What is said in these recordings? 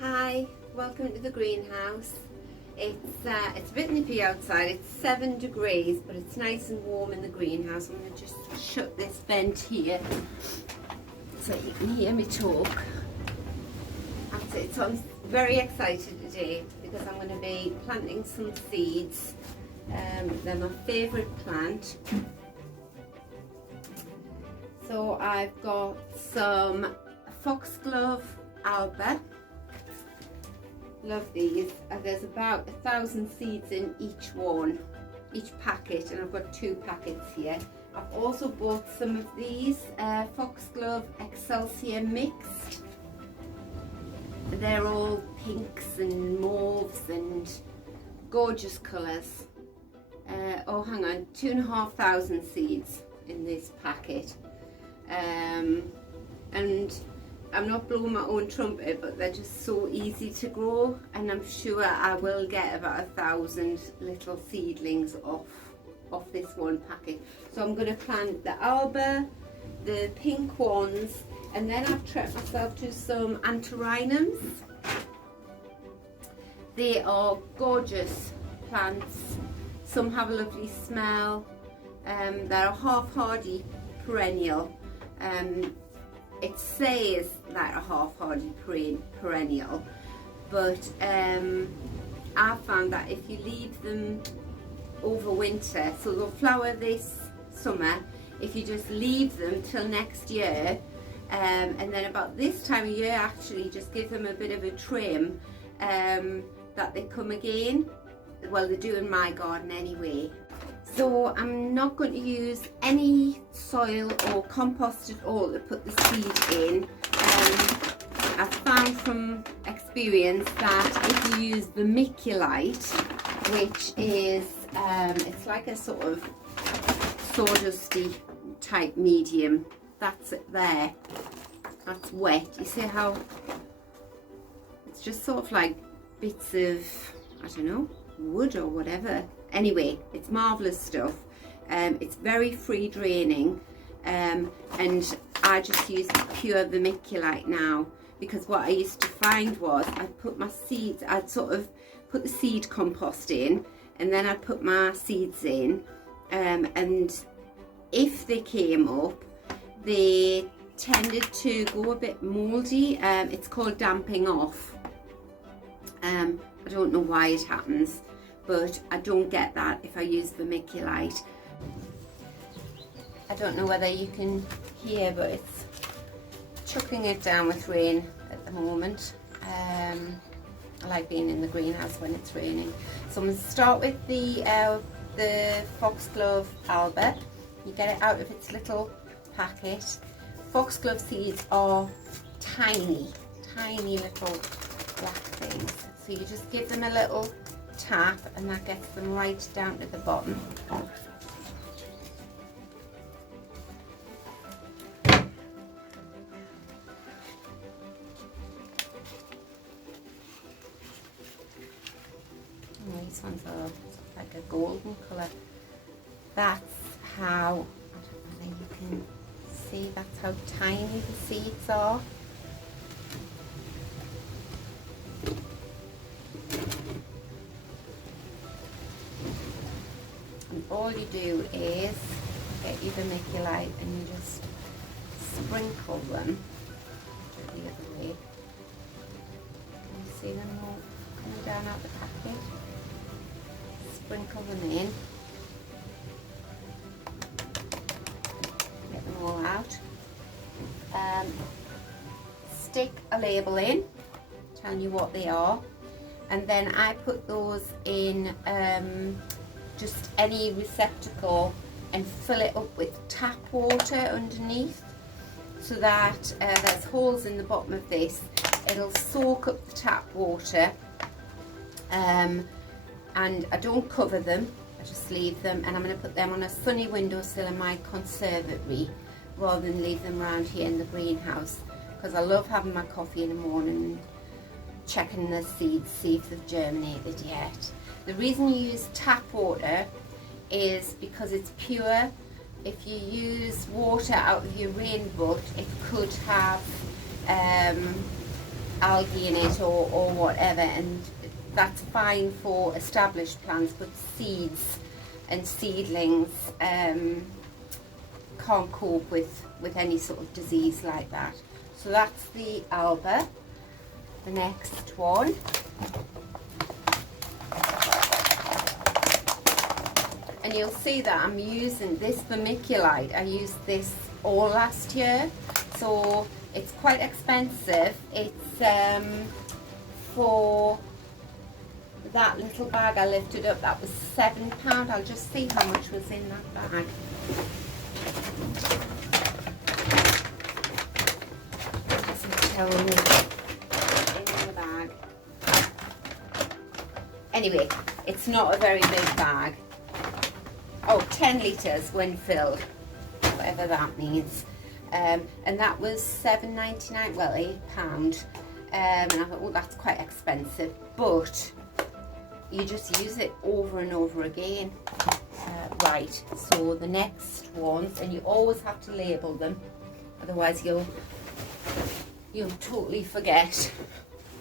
Hi, welcome to the greenhouse. It's a bit nippy outside. It's 7 degrees, but it's nice and warm in the greenhouse. I'm going to just shut this vent here so you can hear me talk. That's it. So I'm very excited today because I'm going to be planting some seeds. They're my favourite plant. So I've got some Foxglove Alba. Love these. There's about 1,000 seeds in each packet, and I've got 2 packets here. I've also bought some of these Foxglove Excelsior mixed. They're all pinks and mauves and gorgeous colours. Oh, hang on, 2,500 seeds in this packet. And I'm not blowing my own trumpet, but they're just so easy to grow, and I'm sure I will get about 1,000 little seedlings off this one packet. So I'm going to plant the Alba, the pink ones, and then I've treated myself to some Antirrhinums. They are gorgeous plants. Some have a lovely smell. They're a half-hardy perennial. It says like a half-hardy perennial, but I found that if you leave them over winter, so they'll flower this summer, if you just leave them till next year, and then about this time of year actually just give them a bit of a trim, that they come again. Well, they do in my garden anyway. So I'm not going to use any soil or compost at all to put the seed in. I've found from experience that if you use vermiculite, which is it's like a sort of sawdusty type medium, that's it there, that's wet. You see how it's just sort of like bits of, I don't know, wood or whatever. Anyway, it's marvellous stuff. It's very free draining, and I just use pure vermiculite now, because what I used to find was I'd put my seeds, I'd sort of put the seed compost in, and then I'd put my seeds in, and if they came up, they tended to go a bit mouldy. It's called damping off. I don't know why it happens, but I don't get that if I use vermiculite. I don't know whether you can hear, but it's chucking it down with rain at the moment. I like being in the greenhouse when it's raining. So I'm going to start with the Foxglove Alba. You get it out of its little packet. Foxglove seeds are tiny, tiny little black things. So you just give them a little tap, and that gets them right down to the bottom. And these ones are like a golden colour. That's how, I don't know if you can see, that's how tiny the seeds are. All you do is get your vermiculite and you just sprinkle them the other way. You see them all coming down out the packet? Sprinkle them in. Get them all out. Stick a label in telling you what they are, and then I put those in just any receptacle and fill it up with tap water underneath, so that there's holes in the bottom of this. It'll soak up the tap water, and I don't cover them, I just leave them, and I'm going to put them on a sunny windowsill in my conservatory rather than leave them around here in the greenhouse, because I love having my coffee in the morning and checking the seeds, see if they've germinated yet. The reason you use tap water is because it's pure. If you use water out of your rain butt, it could have algae in it or whatever, and that's fine for established plants, but seeds and seedlings can't cope with any sort of disease like that. So that's the Alba. The next one, and you'll see that I'm using this vermiculite. I used this all last year, so it's quite expensive. It's for that little bag I lifted up, that was £7. I'll just see how much was in that bag. It doesn't tell me in the bag. Anyway, it's not a very big bag. Oh, 10 litres when filled, whatever that means. And that was £7.99, well, £8. And I thought, well, that's quite expensive, but you just use it over and over again. Right, so the next ones, and you always have to label them, otherwise you'll totally forget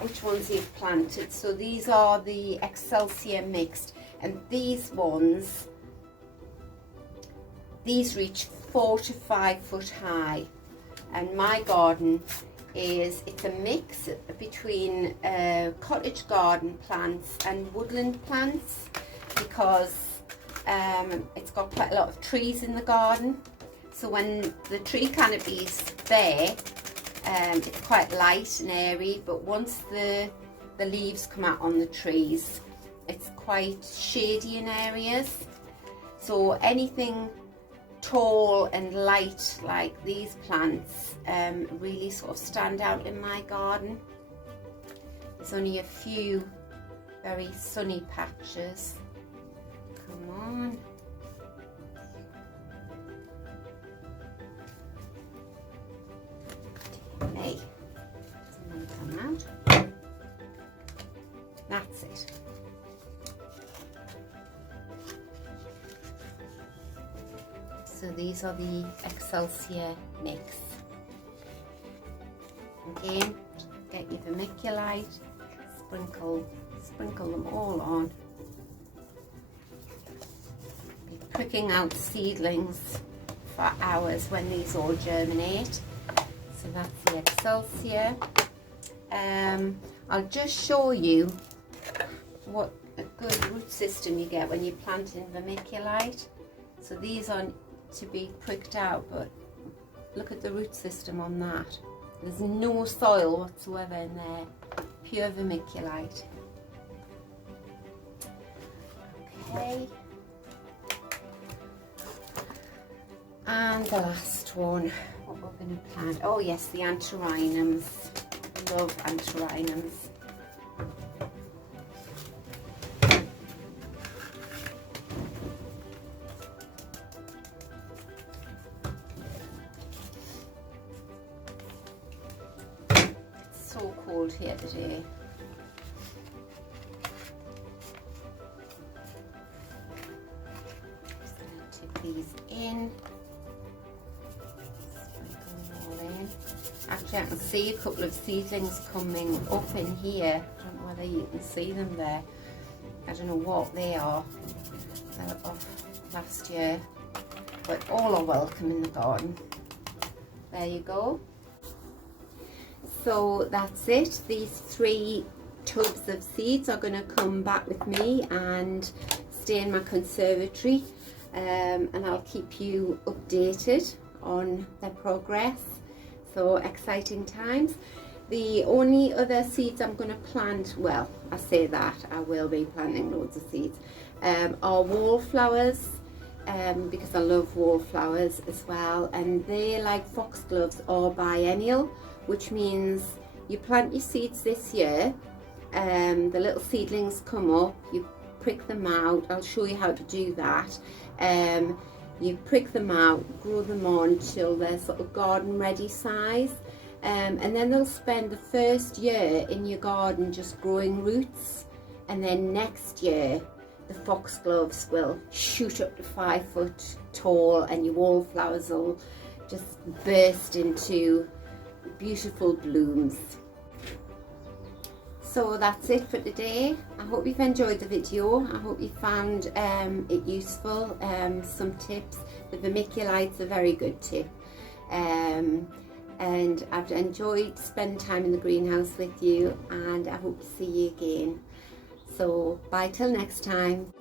which ones you've planted. So these are the Excelsior mixed, and these ones, these reach 4 to 5 foot high, and my garden it's a mix between cottage garden plants and woodland plants, because it's got quite a lot of trees in the garden. So when the tree canopy's bare, it's quite light and airy, but once the leaves come out on the trees, it's quite shady in areas. So anything tall and light like these plants really sort of stand out in my garden. There's only a few very sunny patches. Come on. Hey, doesn't come out. That's it. So these are the Excelsior mix. Again, get your vermiculite, sprinkle them all on. Be pricking out seedlings for hours when these all germinate. So that's the Excelsior. I'll just show you what a good root system you get when you're planting vermiculite. So these are to be pricked out, but look at the root system on that. There's no soil whatsoever in there, pure vermiculite. Okay, and the last one, what we're going to plant, oh yes, the Antirrhinums. Love Antirrhinums. So cold here today. Just going to tip these in. Sprinkle them all in. Actually, I can see a couple of seedlings coming up in here. I don't know whether you can see them there. I don't know what they are. They're off last year, but all are welcome in the garden. There you go. So that's it. These 3 tubs of seeds are going to come back with me and stay in my conservatory, and I'll keep you updated on their progress. So exciting times. The only other seeds I'm going to plant, well, I say that, I will be planting loads of seeds, are wallflowers, because I love wallflowers as well, and they, like foxgloves, are biennial, which means you plant your seeds this year, the little seedlings come up, you prick them out. I'll show you how to do that. You prick them out, grow them on till they're sort of garden ready size, and then they'll spend the first year in your garden just growing roots, and then next year the foxgloves will shoot up to 5 foot tall, and your wallflowers will just burst into beautiful blooms. So that's it for today. I hope you've enjoyed the video. I hope you found it useful. Some tips. The vermiculites are a very good tip. And I've enjoyed spending time in the greenhouse with you, and I hope to see you again. So bye till next time.